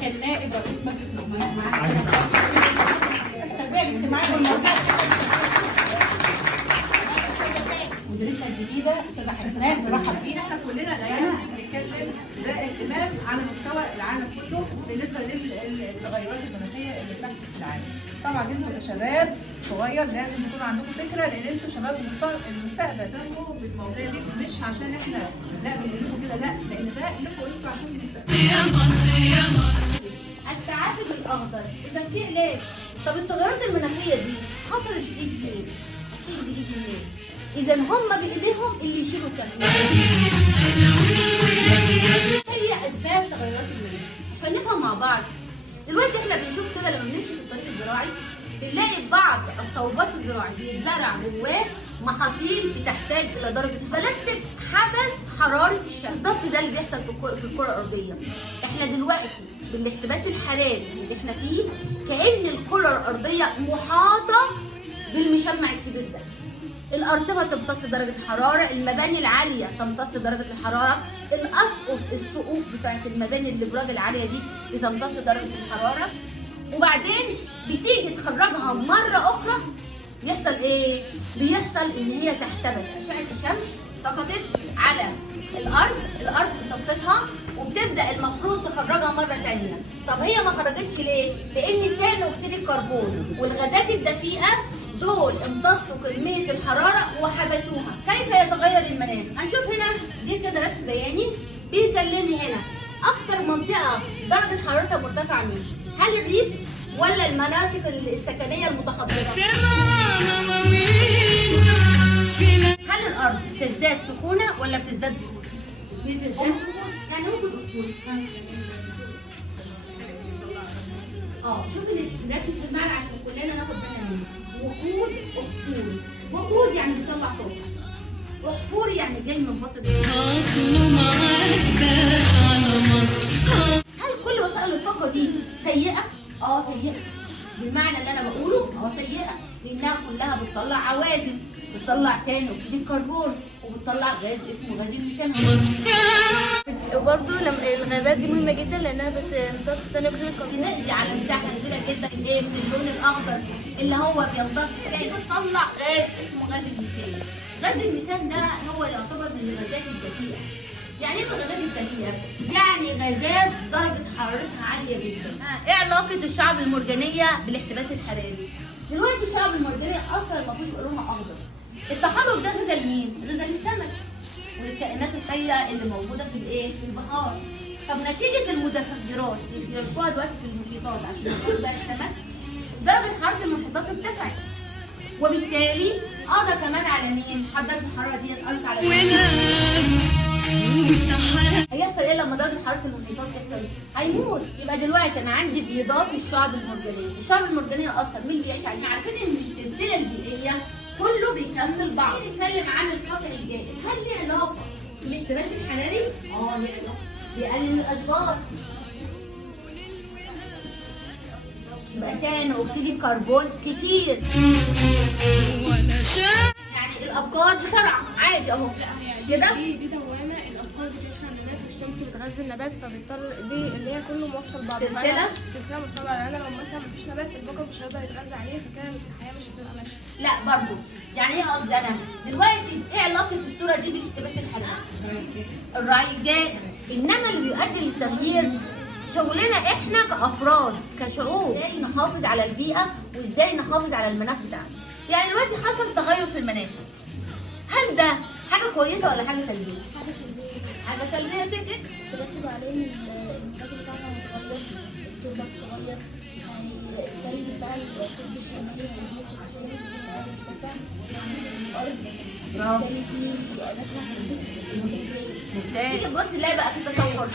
كان نائب رئيس مجلس الامناء مع التربيه الاجتماعيه والمركز مديرتنا الجديده استاذه حسناء، نرحب بيها. احنا كلنا الان بنتكلم ده اهتمام على مستوى العالم كله بالنسبه للتغيرات المناخيه اللي بتحدث في العالم. طبعا انتوا كشباب صغير لازم يكون عندكم فكره، لان انتوا شباب المستقبل بتاعكم بالمواضيع دي، مش عشان احنا لا بنقول لكم كده، لا، لان ده لكم انتوا عشان المستقبل. يا مصر يا مصر. التعافي بالاخضر اذا في علاج. طب التغيرات المناخيه دي حصلت بايد مين؟ اكيد بايد الناس. اذا هم بايديهم اللي يشيلوا التغيير. هي اسباب تغيرات المناخ عشان نفهم مع بعض. دلوقتي احنا بنشوف كده لما بنمشي في الطريق الزراعي بنلاقي بعض الصوبات الزراعيه بيتزرع جواه محاصيل بتحتاج الى درجه بلاستيك حبس حراري في الشمس. بالظبط ده اللي بيحصل في الكره الارضيه. احنا دلوقتي بالاحتباس الحراري اللي احنا فيه كأن الكره الارضيه محاطه بالمشمع الكبير ده. الارصفه تمتص درجه الحراره، المباني العاليه تمتص درجه الحراره، السقوف بتاعت المباني الابراج العاليه دي بتمتص درجه الحراره، وبعدين بتيجي تخرجها مره اخرى. بيحصل ايه؟ بيحصل ان هي تحتبس، اشعه الشمس سقطت على الارض امتصتها وبتبدا المفروض تخرجها مره ثانيه. طب هي ما خرجتش ليه؟ لان ثاني اكسيد الكربون والغازات الدفيئه دول امتصوا كميه الحراره وحبسوها. كيف يتغير المناخ؟ هنشوف هنا دي كده رسم بياني بيكلمني هنا اكتر منطقه درجه حرارتها مرتفعه مين؟ هل الريف ولا المناطق السكنيه المتخططه؟ هل الارض تزداد سخونه ولا بتزداد برودة؟ بتزداد سخونه. يعني وجود اكسيد. شوف نركز في المعنى عشان كلنا ناخد بالنا منه. وقود اكسيد. وقود يعني بيطلع طاقه. احفور يعني جاي من بطن هل كل وسائل الطاقه دي سيئه؟ سيئه. بالمعنى اللي انا بقوله سيئه، لانها كلها بتطلع عوادم، بتطلع ثاني اكسيد الكربون وبتطلع غاز اسمه غاز الميثان. وبرضه الغابات دي مهمه جدا لانها بتمتص ثاني اكسيد الكربون. بنقضي على مساحه كبيره جدا من اللون الاخضر اللي هو بيمتص ازاي بتطلع غاز اسمه غاز الميثان. غاز الميثان ده هو يعتبر من الغازات الدفيئه. يعني ايه الغازات الدفيئه؟ يعني غازات درجه حرارتها عاليه جدا. ايه علاقه الشعب المرجانيه بالاحتباس الحراري؟ دلوقتي الشعب المرجانيه اصلا المفروض يبقى لونها اخضر. التحلق ده غذاء لمين؟ غذاء للسمك والكائنات الحيه اللي موجوده في البحار. طب نتيجه المتفجرات اللي بيركبوها دلوقتي في المحيطات عشان ياكلوا بقى السمك، درجه حراره المحيطات ارتفعت، وبالتالي قضى كمان على مين؟ درجه الحراره دي قضت على مين؟ هيحصل ايه لما درجه حراره المحيطات تحصل؟ هيموت. يبقى دلوقتي انا عندي بيضات الشعب المرجانيه. الشعب المرجانيه اصلا مين بيعيش عليها؟ عارفين ان السلسله البيئيه كله بيكمل بعض. نتكلم عن القطع الجائر، هل ليه علاقه بالاحتباس الحراري؟ ليه علاقه. بيقلل الاشجار، يبقى ثاني اكسيد الكربون كتير. يعني الابقار بترعى عادي اهو كده. دي دوامه الابقار بتعيش على النبات والشمس بتغذي النبات، فبيضطر دي اللي هي كله موصل بعض. سلسله موصله. انا لو مثلا مفيش نبات البقر مش هيقدر يتغذى عليه، فكده الحياه مش هتبقى ماشيه. لا برضه يعني ايه قصدي انا؟ دلوقتي ايه علاقه الصوره دي بالاحتباس الحراري؟ الرعي الجائر. انما اللي بيؤدي للتغيير شغلنا احنا كافراد كشعوب، ازاي نحافظ على البيئه وازاي نحافظ على المناخ بتاعنا. يعني دلوقتي حصل تغير في المناخ، هل ده حاجه كويسه ولا حاجه سلبيه؟ حاجه سلبيه تجد ترتب عليه الانتاج بتاعنا هيتغير، التربه بتتغير، الجلد بتاع القطب الشمالي هيرتفع، الارض برافو في اماكن ممتاز. بص نلاقي بقى في تصور.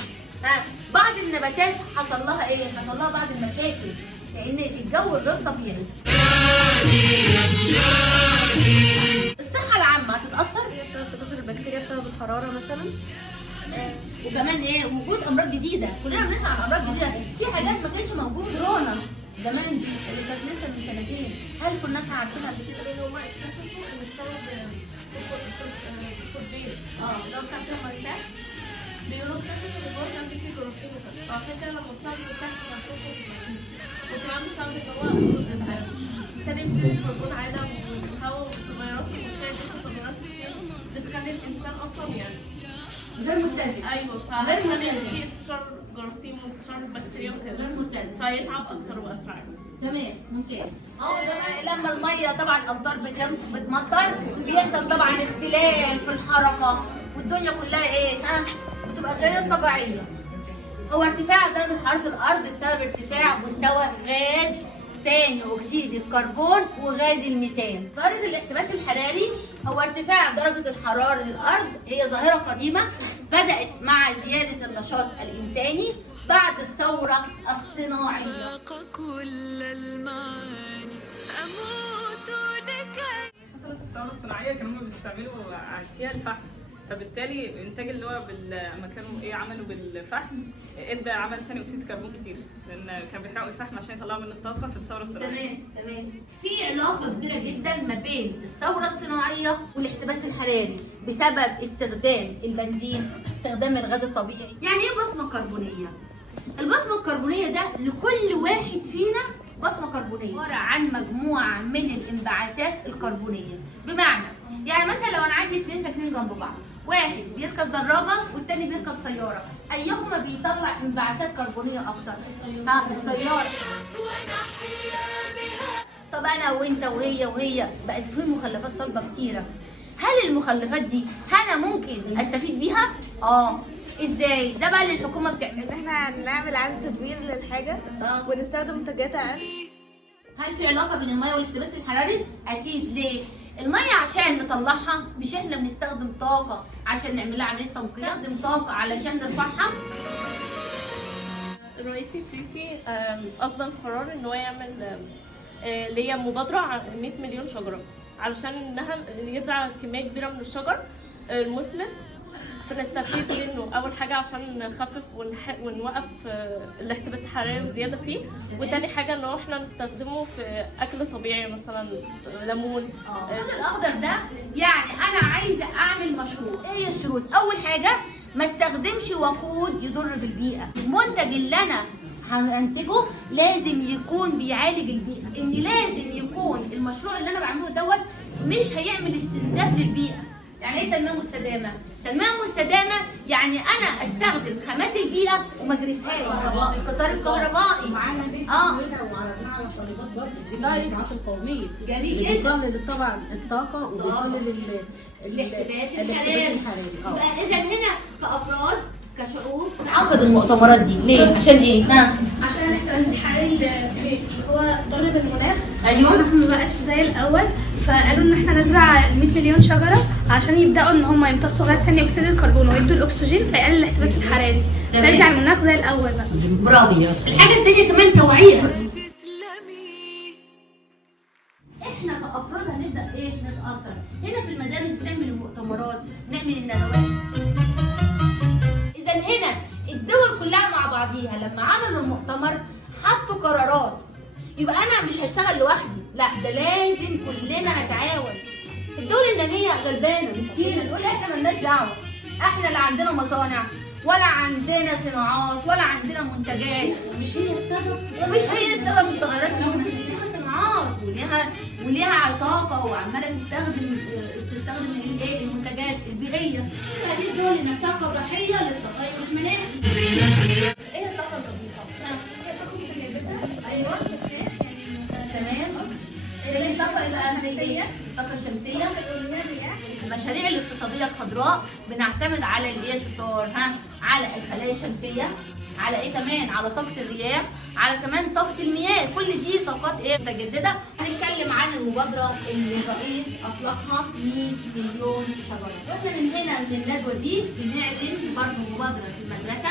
بعض النباتات حصل لها ايه؟ حصل لها بعض المشاكل لان الجو غير طبيعي. الصحه العامه هتتاثر بسبب تكاثر البكتيريا بسبب الحراره مثلا. وكمان ايه وجود امراض جديده، كلنا بنسمع عن امراض جديده، في حاجات ما كانتش موجوده كورونا زمان دي اللي كانت لسه من سنتين، هل كنا احنا عارفينها قبل كده؟ لان هم اكتشفوا ان بسبب التطبيق اللي هو بتاع المساح بيقولوا اكتشفوا ان الجوار كان فيه جراثيم وكده، فعشان كده لما بسبب المساح ما اكتشفوا الجراثيم. وكمان بسبب ان هو ثاني اكسيد الكربون عاده والهواء والتغيرات المناخيه دي تغيرات كتير بتخلي الانسان اصلا يعني غير متزن. ايوه غير فبتخلي متزن. في انتشار جراثيم وانتشار البكتيريا وكده غير متزن. فيتعب اكتر واسرع. تمام ممتاز. لما الميه طبعا امطار بتمطر بيحصل طبعا اختلال في الحركه والدنيا كلها ايه بتبقى غير طبيعيه. هو ارتفاع درجه حراره الارض بسبب ارتفاع مستوى غاز ثاني اكسيد الكربون وغاز الميثان. ظاهره الاحتباس الحراري هو ارتفاع درجه الحراره للارض، هي ظاهره قديمه بدات مع زياده النشاط الانساني بعد الثوره الصناعيه. كل المعاني أموت لك. حصلت الثورة الصناعية كانوا هم بيستعملوا فيها الفحم، فبالتالي الانتاج اللي هو لما كانوا عملوا بالفحم ادى عمل ثاني اكسيد الكربون كتير، لان كانوا بيحرقوا الفحم عشان يطلعوا منه الطاقه في الثوره الصناعيه. تمام. في علاقه كبيره جدا ما بين الثوره الصناعيه والاحتباس الحراري بسبب استخدام البنزين، استخدام الغاز الطبيعي. يعني ايه بصمه كربونيه؟ البصمه الكربونيه ده لكل واحد فينا بصمه كربونيه عباره عن مجموعه من الانبعاثات الكربونيه. بمعنى يعني مثلا لو انا عندي 2 ساكنين جنب بعض، واحد بيركب دراجه والتاني بيركب سياره، ايهما بيطلع انبعاثات كربونيه اكتر؟ السياره. طب انا وانت وهي بقت في مخلفات صلبه كتيره، هل المخلفات دي انا ممكن استفيد بيها؟ ازاي؟ ده بقى اللي الحكومه بتعمله، ان احنا نعمل اعاده تدوير للحاجه ونستخدم منتجات اقل. هل في علاقه بين الميه والاحتباس الحراري؟ اكيد. ليه؟ الميه عشان نطلعها مش احنا بنستخدم طاقه عشان نعملها عمليه تنقيه، نستخدم طاقه علشان نرفعها. الرئيس السيسي اصدر قرار ان هو يعمل اللي هي مبادره 100 مليون شجره علشان انها يزرع كميه كبيره من الشجر المثمر فنستفيد منه. اول حاجه عشان نخفف ونوقف الاحتباس الحراري وزياده فيه، وتاني حاجه ان احنا نستخدمه في اكل طبيعي مثلا ليمون. الغاز الاخضر ده يعني انا عايزه اعمل مشروع، ايه هي الشروط؟ اول حاجه ما استخدمش وقود يضر بالبيئه، المنتج اللي انا هننتجه لازم يكون بيعالج البيئه، ان لازم يكون المشروع اللي انا بعمله دوت مش هيعمل استنزاف للبيئه. يعني ايه تنميه مستدامه؟ تنميه مستدامه يعني انا استخدم خامات البيئه وما اجرفهاش. القطار الكهربائي معانا دي وعرضناها على طالبات برضه دي المشروعات القوميه. جميل جدا. بيقلل طبعا الطاقه وبيقلل الاحتباس الحراري. يبقى اذا هنا كافراد كشعوب نعقد المؤتمرات دي ليه؟ عشان ايه؟ عشان الاحتباس الحراري اللي هو ضر بالمناخ. ايوه. ما بقاش زي الاول، فقالوا ان احنا نزرع 100 مليون شجره عشان يبداوا ان هم يمتصوا غاز ثاني اكسيد الكربون ويدوا الاكسجين فيقلل الاحتباس الحراري، فيرجع المناخ زي الاول بقى. برافو. الحاجه الثانيه كمان توعيه. احنا كافراد هنبدا ايه؟ نتاثر. هنا في المدارس بنعمل المؤتمرات، بنعمل الندوات. اذا هنا الدول كلها مع بعضيها لما عملوا المؤتمر حطوا قرارات. يبقى انا مش هشتغل لوحدي، لا ده لازم كلنا نتعاون. الدول الناميه غلبانه مسكينه تقول احنا مالناش دعوه، احنا لا عندنا مصانع ولا عندنا صناعات ولا عندنا منتجات، ومش هي السبب في التغيرات المناخيه. ليها صناعات وليها طاقه وعماله تستخدم الايه المنتجات البيئيه. هذه الدول نفسها كضحيه للتغير المناخي. ايه الطاقه البسيطه؟ ايوه تمام. زي الطاقه يبقى زي ايه؟ الطاقه الشمسيه، المشاريع الاقتصاديه الخضراء بنعتمد على الايه شطار على الخلايا الشمسيه، على ايه كمان؟ على طاقه الرياح، على كمان طاقه المياه. كل دي طاقات ايه متجدده. هنتكلم عن المبادره اللي الرئيس اطلقها 100 مليون شجره. واحنا من هنا من الندوه دي بنعلن برضه مبادره في المدرسه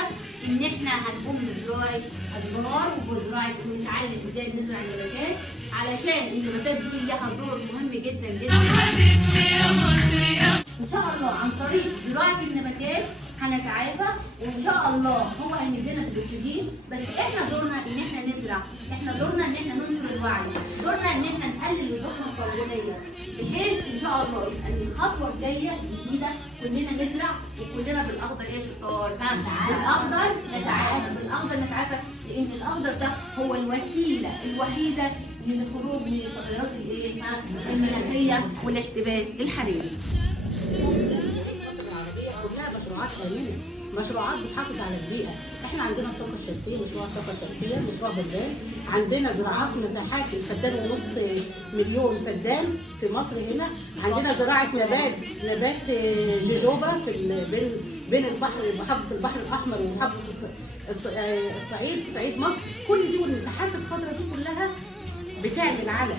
ان احنا هنقوم بزراعه اشجار وبزراعه ونتعلم ازاي نزرع نباتات، علشان النباتات دي لها دور مهم جدا جدا. ان شاء الله عن طريق زراعه النباتات هنتعافى، وان شاء الله هو هيجيب لنا الاكسجين. بس احنا دورنا ان احنا نزرع، احنا دورنا ان احنا ننشر الوعي، دورنا ان احنا نقلل البصمه الكربونيه، بحيث ان شاء الله يبقى الخطوه الجايه الجديده كلنا نزرع وكلنا بالاخضر يا شطار. بالاخضر نتعافى، بالاخضر نتعافى، لان الاخضر ده هو الوسيله الوحيده للخروج من التغيرات المناخيه والاحتباس الحراري. كلها مشروعات آمنة، مشروعات بتحافظ على البيئة. احنا عندنا الطاقة الشمسية، مشروع الطاقة الشمسية، مشروع بلدان، عندنا زراعات مساحات الفدان ونص مليون فدان في مصر هنا، عندنا زراعة نبات جوجوبا في بين البحر، محافظة البحر الأحمر ومحافظة صعيد مصر. كل دي والمساحات الخضراء دي كلها بتعمل على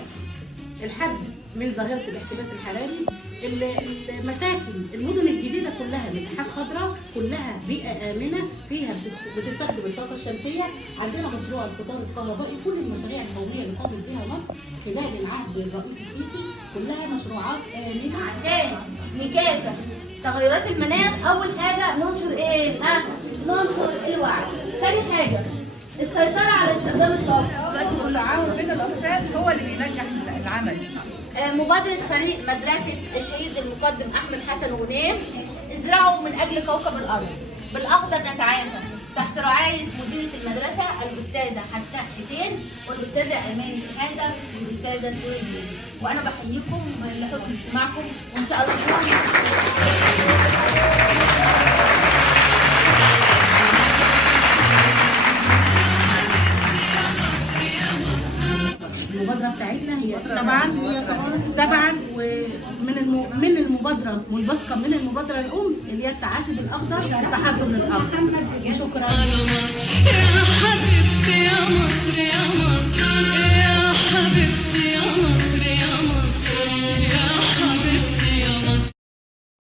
الحد من ظاهرة الاحتباس الحراري. المساكن المدن الجديدة كلها مساحات خضراء، كلها بيئة آمنة، فيها بتستخدم الطاقة الشمسية. عندنا مشروع القطار الكهربائي، كل المشاريع القومية اللي قامت بها مصر خلال العهد الرئيس السيسي كلها مشروعات آمنة. عشان نكافح تغيرات المناخ أول حاجة ننشر إيه؟ ننشر الوعي. ثاني حاجة السيطرة على استخدام الطاقة. والتعاون بين الأقسام هو اللي بينجح العمل. مبادرة فريق مدرسة الشهيد المقدم أحمد حسن غنيم، ازرعوا من أجل كوكب الأرض، بالأخضر نتعافى، تحت رعاية مديرة المدرسة الأستاذة حسناء حسين والأستاذة أماني شهادة والأستاذة سوري بيه. وأنا بحييكم لحسن استماعكم، وإن شاء الله المبادرة بتاعتنا هي طبعا ومن المبادرة منبثقة من المبادرة الأم اللي هي التعافي بالأخضر والتحضر للأرض. وشكرا.